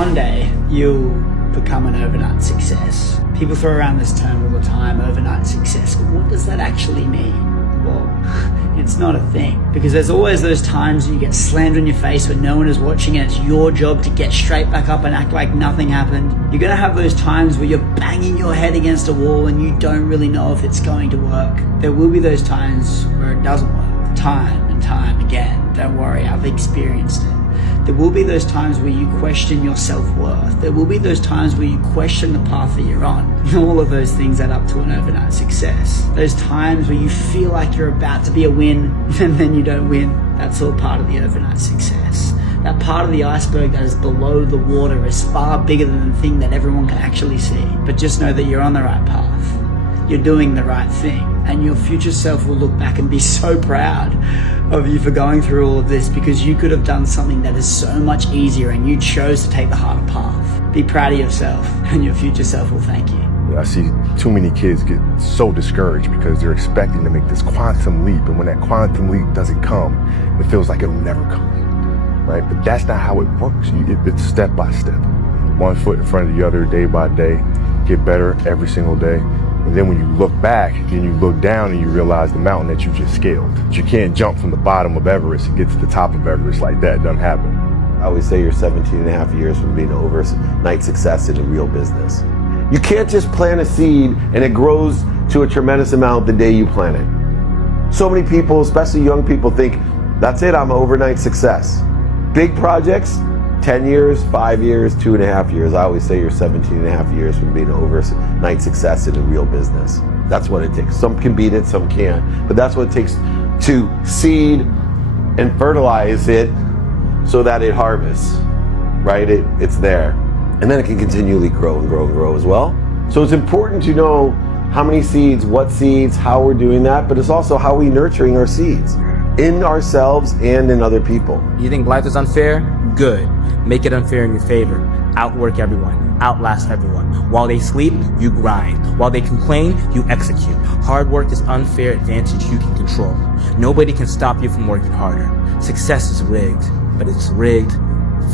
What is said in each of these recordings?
one day you'll become an overnight success. People throw around this term all the time, overnight success, but what does that actually mean? Well, it's not a thing, because there's always those times you get slammed in your face when no one is watching and it's your job to get straight back up and act like nothing happened. You're gonna have those times where you're banging your head against a wall and you don't really know if it's going to work. There will be those times where it doesn't work, time and time again. Don't worry, I've experienced it. There will be those times where you question your self-worth. There will be those times where you question the path that you're on. And all of those things add up to an overnight success. Those times where you feel like you're about to be a win and then you don't win. That's all part of the overnight success. That part of the iceberg that is below the water is far bigger than the thing that everyone can actually see. But just know that you're on the right path. You're doing the right thing. And your future self will look back and be so proud of you for going through all of this, because you could have done something that is so much easier and you chose to take the harder path. Be proud of yourself and your future self will thank you. I see too many kids get so discouraged because they're expecting to make this quantum leap, and when that quantum leap doesn't come, it feels like it'll never come, right? But that's not how it works. It's step by step. One foot in front of the other, day by day, get better every single day. And then when you look back, then you look down and you realize the mountain that you just scaled. You can't jump from the bottom of Everest and get to the top of Everest like that. It doesn't happen. I always say you're 17 and a half years from being an overnight success in a real business. You can't just plant a seed and it grows to a tremendous amount the day you plant it. So many people, especially young people, think, that's it, I'm an overnight success. Big projects, 10 years, 5 years, 2.5 years. I always say you're 17 and a half years from being an overnight success in a real business. That's what it takes. Some can beat it, some can't. But that's what it takes to seed and fertilize it so that it harvests, right? It's there. And then it can continually grow and grow and grow as well. So it's important to know how many seeds, what seeds, how we're doing that, but it's also how we're nurturing our seeds in ourselves and in other people. You think life is unfair? Good. Make it unfair in your favor. Outwork everyone. Outlast everyone. While they sleep, you grind. While they complain, you execute. Hard work is unfair advantage you can control. Nobody can stop you from working harder. Success is rigged, but it's rigged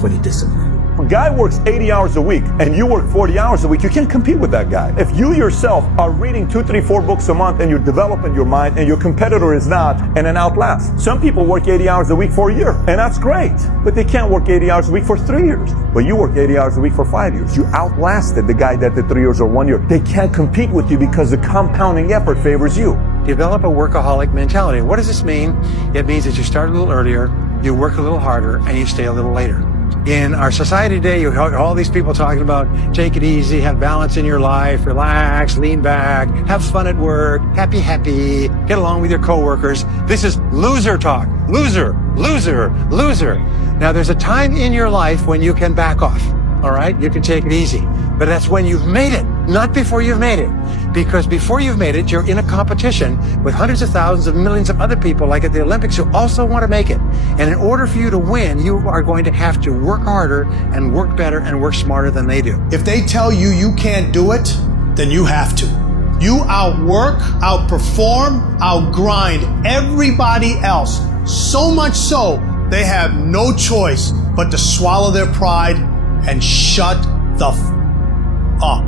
for the discipline. A guy works 80 hours a week and you work 40 hours a week, you can't compete with that guy. If you yourself are reading 2, 3, 4 books a month and you're developing your mind and your competitor is not, and then outlast. Some people work 80 hours a week for a year, and that's great, but they can't work 80 hours a week for 3 years. But you work 80 hours a week for 5 years. You outlasted the guy that did 3 years or 1 year. They can't compete with you because the compounding effort favors you. Develop a workaholic mentality. What does this mean? It means that you start a little earlier, you work a little harder, and you stay a little later. In our society today, you have all these people talking about take it easy, have balance in your life, relax, lean back, have fun at work, happy, get along with your coworkers. This is loser talk. Loser, loser, loser. Now, there's a time in your life when you can back off, all right? You can take it easy. But that's when you've made it, not before you've made it. Because before you've made it, you're in a competition with hundreds of thousands of millions of other people, like at the Olympics, who also want to make it. And in order for you to win, you are going to have to work harder and work better and work smarter than they do. If they tell you you can't do it, then you have to. You outwork, outperform, outgrind everybody else. So much so, they have no choice but to swallow their pride and shut the up.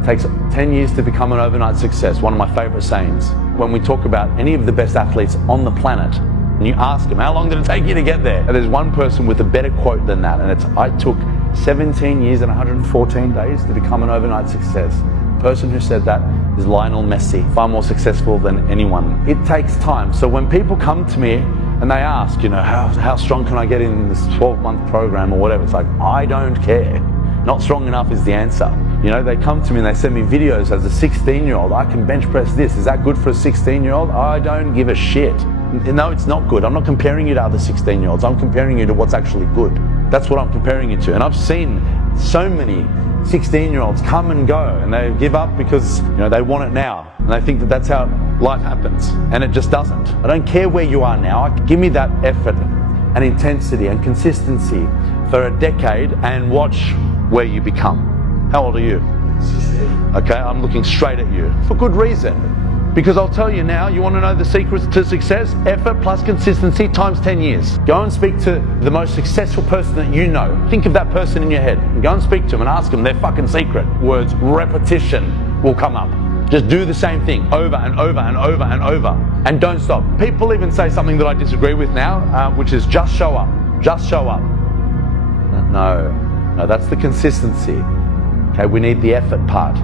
It takes 10 years to become an overnight success, one of my favorite sayings. When we talk about any of the best athletes on the planet, and you ask them, how long did it take you to get there? And there's one person with a better quote than that, and it's, I took 17 years and 114 days to become an overnight success. The person who said that is Lionel Messi, far more successful than anyone. It takes time. So when people come to me and they ask, how strong can I get in this 12-month program or whatever, it's like, I don't care. Not strong enough is the answer. They come to me and they send me videos as a 16-year-old. I can bench press this. Is that good for a 16-year-old? I don't give a shit. No, it's not good. I'm not comparing you to other 16-year-olds. I'm comparing you to what's actually good. That's what I'm comparing you to. And I've seen so many 16-year-olds come and go and they give up because they want it now. And they think that that's how life happens. And it just doesn't. I don't care where you are now. Give me that effort and intensity and consistency for a decade and watch where you become. How old are you? Okay, I'm looking straight at you for good reason. Because I'll tell you now, you want to know the secrets to success? Effort plus consistency times 10 years. Go and speak to the most successful person that you know. Think of that person in your head. And go and speak to them and ask them their fucking secret. Words, repetition will come up. Just do the same thing over and over and over and over. And don't stop. People even say something that I disagree with now, which is just show up. Just show up. No, that's the consistency. Okay, we need the effort part.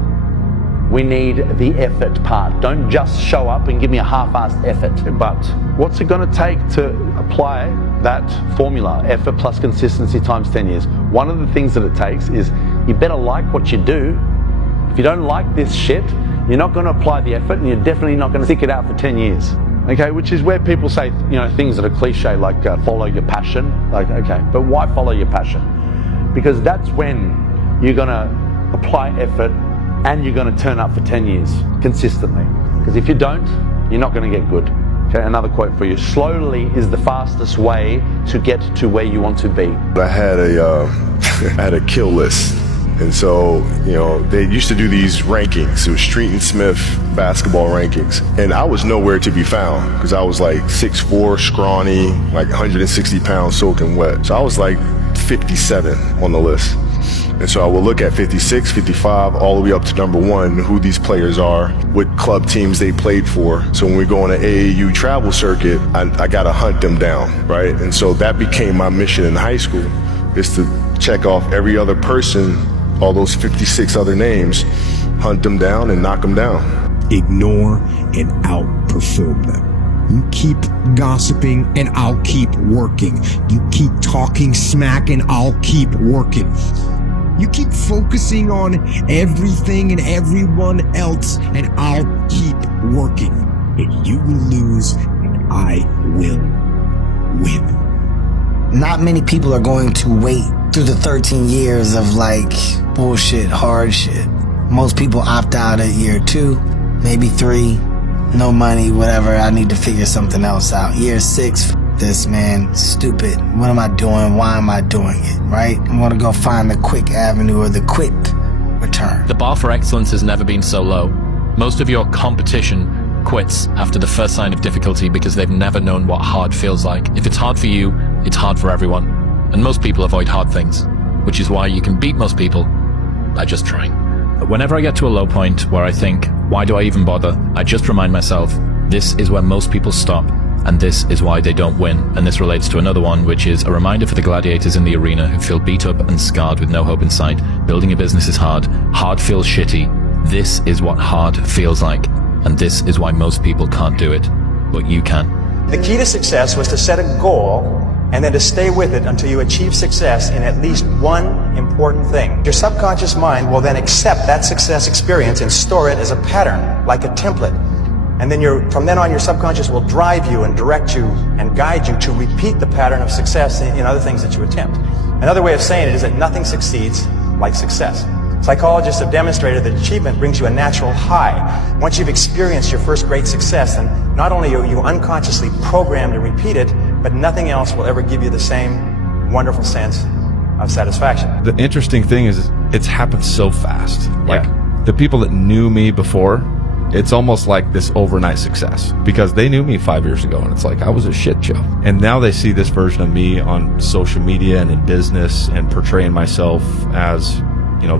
We need the effort part. Don't just show up and give me a half-assed effort. But what's it going to take to apply that formula, effort plus consistency times 10 years? One of the things that it takes is you better like what you do. If you don't like this shit, you're not going to apply the effort, and you're definitely not going to stick it out for 10 years. Okay, which is where people say, things that are cliche, like follow your passion. Like, okay, but why follow your passion? Because that's when you're going to apply effort and you're going to turn up for 10 years consistently. Because if you don't, you're not going to get good. Okay, another quote for you. Slowly is the fastest way to get to where you want to be. I had a kill list. And so, they used to do these rankings. It was Street and Smith basketball rankings. And I was nowhere to be found because I was like 6'4", scrawny, like 160 pounds soaking wet. So I was like 57 on the list. And so I will look at 56, 55, all the way up to number 1, who these players are, what club teams they played for. So when we go on an AAU travel circuit, I got to hunt them down, right? And so that became my mission in high school, is to check off every other person, all those 56 other names, hunt them down and knock them down. Ignore and outperform them. You keep gossiping and I'll keep working. You keep talking smack and I'll keep working. You keep focusing on everything and everyone else and I'll keep working. And you will lose and I will win. Not many people are going to wait through the 13 years of bullshit, hard shit. Most people opt out at year 2, maybe 3. No money, whatever, I need to figure something else out. Year 6, this, man, stupid. What am I doing? Why am I doing it, right? I'm gonna go find the quick avenue or the quick return. The bar for excellence has never been so low. Most of your competition quits after the first sign of difficulty because they've never known what hard feels like. If it's hard for you, it's hard for everyone. And most people avoid hard things, which is why you can beat most people by just trying. Whenever I get to a low point where I think, why do I even bother? I just remind myself, this is where most people stop, and this is why they don't win. And this relates to another one, which is a reminder for the gladiators in the arena who feel beat up and scarred with no hope in sight. Building a business is hard. Hard feels shitty. This is what hard feels like. And this is why most people can't do it, but you can. The key to success was to set a goal and then to stay with it until you achieve success in at least one important thing. Your subconscious mind will then accept that success experience and store it as a pattern, like a template. And then from then on, your subconscious will drive you and direct you and guide you to repeat the pattern of success in other things that you attempt. Another way of saying it is that nothing succeeds like success. Psychologists have demonstrated that achievement brings you a natural high. Once you've experienced your first great success, then not only are you unconsciously programmed to repeat it, but nothing else will ever give you the same wonderful sense of satisfaction. The interesting thing is it's happened so fast. Like the people that knew me before, it's almost like this overnight success because they knew me 5 years ago and it's like I was a shit show. And now they see this version of me on social media and in business and portraying myself as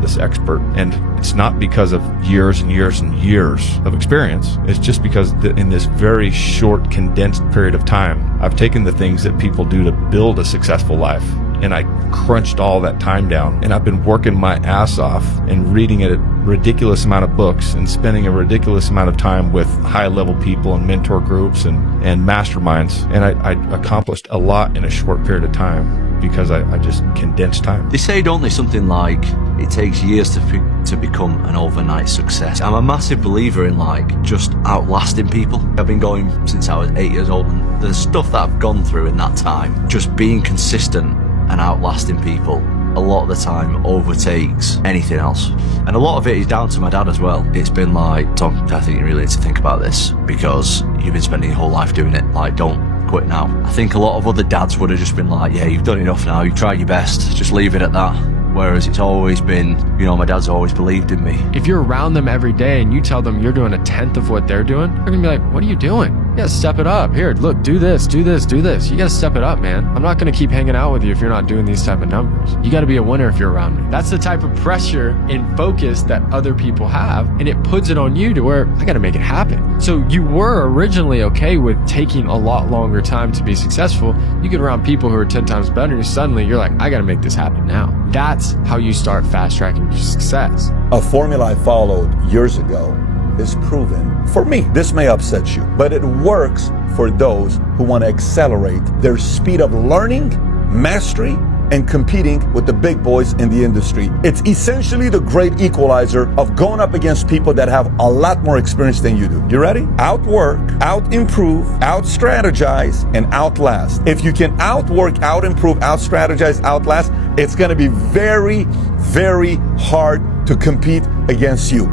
this expert. And it's not because of years and years and years of experience. It's just because in this very short, condensed period of time, I've taken the things that people do to build a successful life and I crunched all that time down. And I've been working my ass off and reading a ridiculous amount of books and spending a ridiculous amount of time with high-level people and mentor groups and masterminds. And I accomplished a lot in a short period of time because I just condensed time. They say, don't they, something like it takes years to become an overnight success. I'm a massive believer in just outlasting people. I've been going since I was 8 years old, and the stuff that I've gone through in that time, just being consistent and outlasting people a lot of the time overtakes anything else. And a lot of it is down to my dad as well. It's been Tom, I think you really need to think about this because you've been spending your whole life doing it. Don't quit now. I think a lot of other dads would have just been yeah, you've done enough now, you've tried your best, just leave it at that. Whereas it's always been, you know, my dad's always believed in me. If you're around them every day and you tell them you're doing 1/10 of what they're doing, they're gonna be like, what are you doing? You gotta step it up. Here, look, do this, do this, do this. You gotta step it up, man. I'm not gonna keep hanging out with you if you're not doing these type of numbers. You gotta be a winner if you're around me. That's the type of pressure and focus that other people have, and it puts it on you to where I gotta make it happen. So you were originally okay with taking a lot longer time to be successful. You get around people who are 10 times better, suddenly you're like, I gotta make this happen now. That's how you start fast tracking your success. A formula I followed years ago is proven. For me, this may upset you, but it works for those who want to accelerate their speed of learning, mastery, and competing with the big boys in the industry. It's essentially the great equalizer of going up against people that have a lot more experience than you do. You ready? Outwork, out-improve, out-strategize, and outlast. If you can outwork, out-improve, out-strategize, outlast, it's going to be very, very hard to compete against you.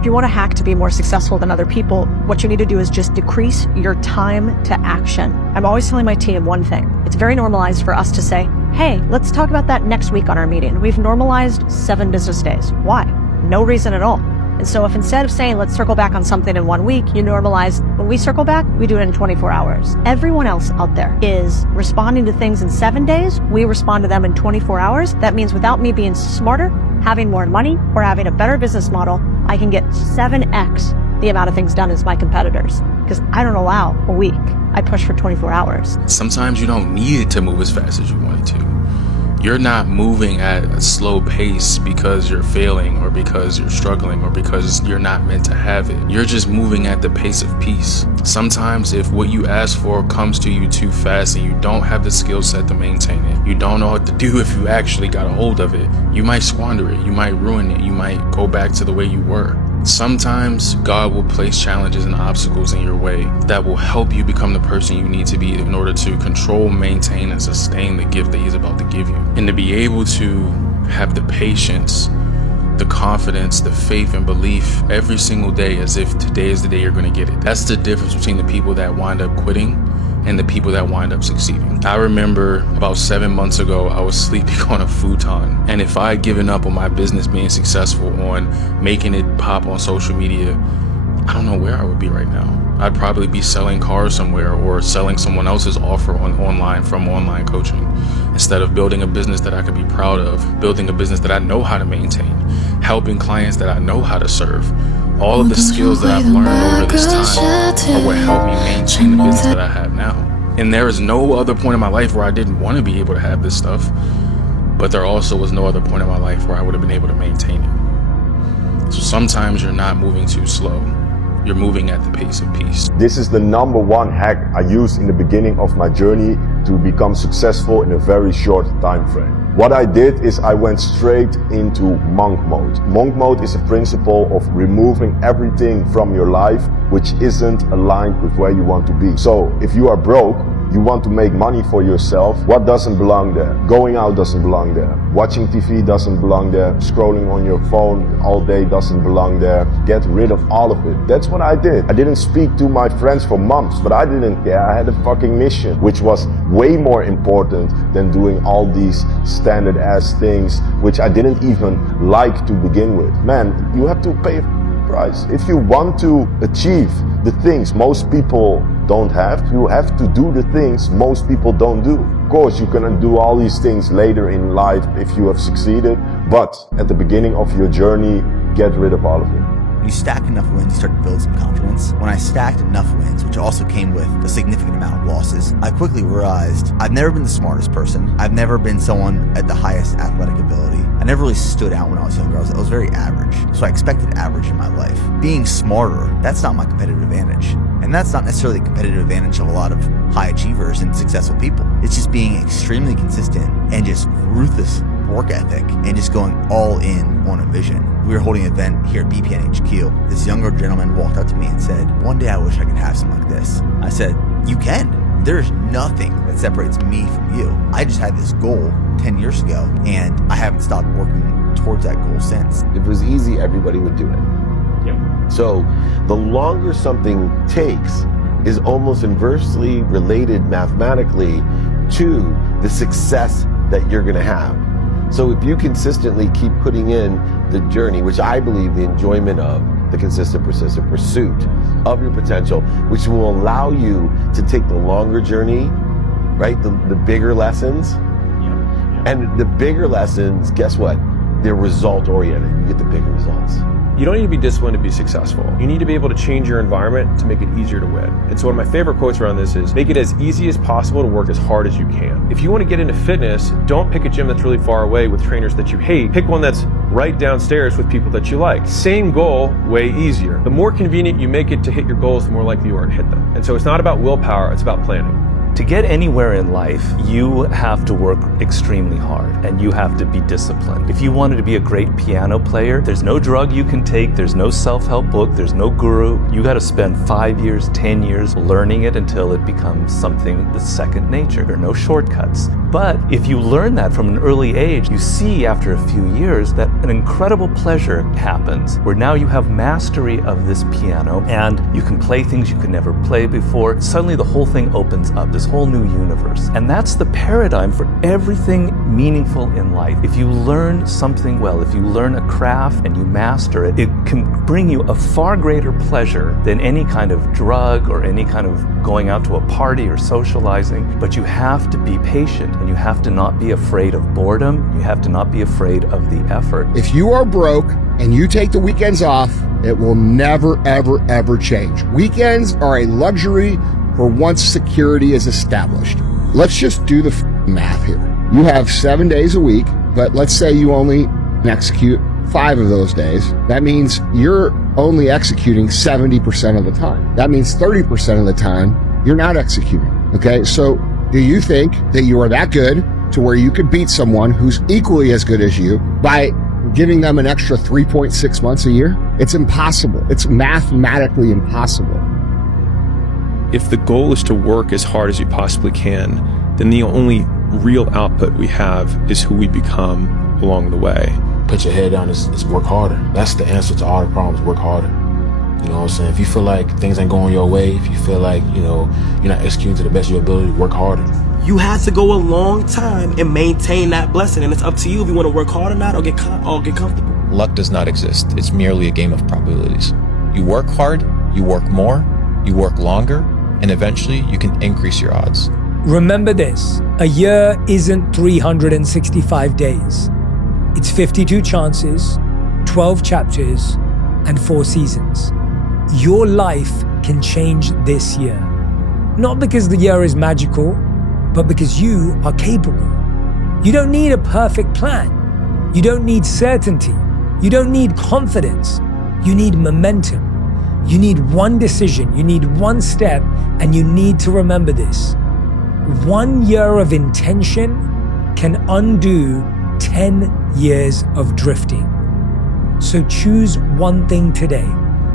If you want to hack to be more successful than other people, what you need to do is just decrease your time to action. I'm always telling my team one thing. It's very normalized for us to say, hey, let's talk about that next week on our meeting. We've normalized 7 business days. Why? No reason at all. And so if instead of saying, let's circle back on something in 1 week, you normalize, when we circle back, we do it in 24 hours. Everyone else out there is responding to things in 7 days. We respond to them in 24 hours. That means without me being smarter, having more money, or having a better business model, I can get 7x the amount of things done as my competitors, because I don't allow a week. I push for 24 hours. Sometimes you don't need it to move as fast as you want it to. You're not moving at a slow pace because you're failing or because you're struggling or because you're not meant to have it. You're just moving at the pace of peace. Sometimes if what you ask for comes to you too fast and you don't have the skill set to maintain it, you don't know what to do if you actually got a hold of it, you might squander it, you might ruin it, you might go back to the way you were. Sometimes God will place challenges and obstacles in your way that will help you become the person you need to be in order to control, maintain, and sustain the gift that He's about to give you. And to be able to have the patience, the confidence, the faith and belief every single day as if today is the day you're going to get it. That's the difference between the people that wind up quitting and the people that wind up succeeding. I remember about 7 months ago, I was sleeping on a futon. And if I had given up on my business being successful, on making it pop on social media, I don't know where I would be right now. I'd probably be selling cars somewhere or selling someone else's offer online from online coaching, instead of building a business that I could be proud of, building a business that I know how to maintain, helping clients that I know how to serve. All of the skills that I've learned over this time are what helped me maintain the business that I have now. And there is no other point in my life where I didn't want to be able to have this stuff, but there also was no other point in my life where I would have been able to maintain it. So sometimes you're not moving too slow. You're moving at the pace of peace. This is the #1 hack I used in the beginning of my journey to become successful in a very short time frame. What I did is I went straight into monk mode. Monk mode is a principle of removing everything from your life which isn't aligned with where you want to be. So if you are broke, you want to make money for yourself, what doesn't belong there? Going out doesn't belong there. Watching TV doesn't belong there. Scrolling on your phone all day doesn't belong there. Get rid of all of it. That's what I did. I didn't speak to my friends for months, but I didn't care. I had a fucking mission, which was way more important than doing all these standard ass things, which I didn't even like to begin with. Man, you have to pay a price. If you want to achieve the things most people don't have, you have to do the things most people don't do. Of course, you can do all these things later in life if you have succeeded, but at the beginning of your journey, get rid of all of it. When you stack enough wins, you start to build some confidence. When I stacked enough wins, which also came with a significant amount of losses, I quickly realized I've never been the smartest person. I've never been someone at the highest athletic ability. I never really stood out when I was younger. I was very average. So I expected average in my life. Being smarter, that's not my competitive advantage. And that's not necessarily the competitive advantage of a lot of high achievers and successful people. It's just being extremely consistent and just ruthless work ethic and just going all in on a vision. We were holding an event here at BPN HQ. This younger gentleman walked up to me and said, "One day I wish I could have something like this." I said, "You can. There's nothing that separates me from you. I just had this goal 10 years ago and I haven't stopped working towards that goal since." If it was easy, everybody would do it. So the longer something takes is almost inversely related mathematically to the success that you're going to have. So if you consistently keep putting in the journey, which I believe the enjoyment of, the consistent, persistent pursuit of your potential, which will allow you to take the longer journey, right? The bigger lessons. And the bigger lessons, guess what? They're result oriented. You get the bigger results. You don't need to be disciplined to be successful. You need to be able to change your environment to make it easier to win. And so one of my favorite quotes around this is, make it as easy as possible to work as hard as you can. If you want to get into fitness, don't pick a gym that's really far away with trainers that you hate. Pick one that's right downstairs with people that you like. Same goal, way easier. The more convenient you make it to hit your goals, the more likely you are to hit them. And so it's not about willpower, it's about planning. To get anywhere in life, you have to work extremely hard and you have to be disciplined. If you wanted to be a great piano player, there's no drug you can take, there's no self-help book, there's no guru. You got to spend 5 years, 10 years learning it until it becomes something that's second nature. There are no shortcuts. But if you learn that from an early age, you see after a few years that an incredible pleasure happens where now you have mastery of this piano and you can play things you could never play before. Suddenly the whole thing opens up, this whole new universe. And that's the paradigm for everything meaningful in life. If you learn something well, if you learn a craft and you master it, it can bring you a far greater pleasure than any kind of drug or any kind of going out to a party or socializing. But you have to be patient and you have to not be afraid of boredom. You have to not be afraid of the effort. If you are broke and you take the weekends off, it will never, ever, ever change. Weekends are a luxury for once security is established. Let's just do the math here. You have 7 days a week, but let's say you only execute 5 of those days. That means you're only executing 70% of the time. That means 30% of the time you're not executing. Okay, so do you think that you are that good to where you could beat someone who's equally as good as you by giving them an extra 3.6 months a year? It's impossible. It's mathematically impossible. If the goal is to work as hard as you possibly can, then the only real output we have is who we become along the way. Put your head down, it's work harder. That's the answer to all the problems, work harder. You know what I'm saying? If you feel like things ain't going your way, if you feel like, you know, you're not executing to the best of your ability, work harder. You have to go a long time and maintain that blessing, and it's up to you if you want to work hard or not, or get comfortable. Luck does not exist. It's merely a game of probabilities. You work hard, you work more, you work longer, and eventually you can increase your odds. Remember this, a year isn't 365 days. It's 52 chances, 12 chapters, and 4 seasons. Your life can change this year. Not because the year is magical, but because you are capable. You don't need a perfect plan. You don't need certainty. You don't need confidence. You need momentum. You need one decision. You need one step, and you need to remember this. 1 year of intention can undo 10 years of drifting. So choose one thing today.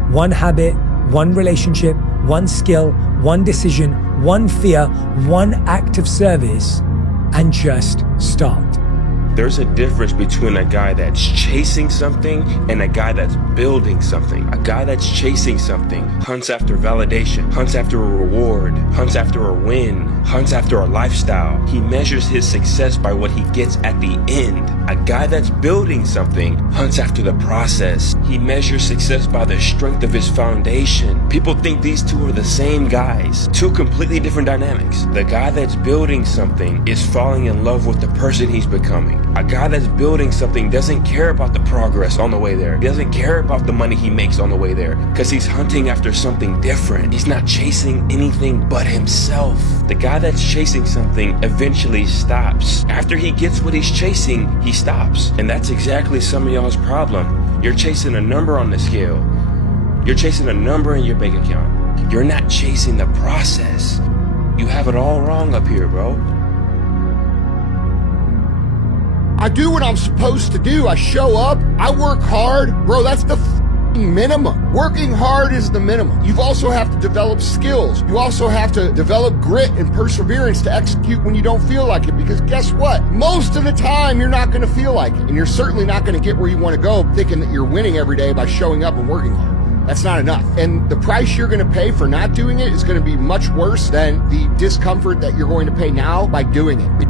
One habit, one relationship, one skill, one decision, one fear, one act of service, and just start. There's a difference between a guy that's chasing something and a guy that's building something. A guy that's chasing something hunts after validation, hunts after a reward, hunts after a win, hunts after a lifestyle. He measures his success by what he gets at the end. A guy that's building something hunts after the process. He measures success by the strength of his foundation. People think these two are the same guys. Two completely different dynamics. The guy that's building something is falling in love with the person he's becoming. A guy that's building something doesn't care about the progress on the way there. He doesn't care about the money he makes on the way there because he's hunting after something different. He's not chasing anything but himself. The guy that's chasing something eventually stops. After he gets what he's chasing, he stops. And that's exactly some of y'all's problem. You're chasing a number on the scale. You're chasing a number in your bank account. You're not chasing the process. You have it all wrong up here, bro. I do what I'm supposed to do. I show up. I work hard. Bro, that's the minimum. Working hard is the minimum. You also have to develop skills. You also have to develop grit and perseverance to execute when you don't feel like it. Because guess what? Most of the time, you're not going to feel like it. And you're certainly not going to get where you want to go thinking that you're winning every day by showing up and working hard. That's not enough. And the price you're going to pay for not doing it is going to be much worse than the discomfort that you're going to pay now by doing it.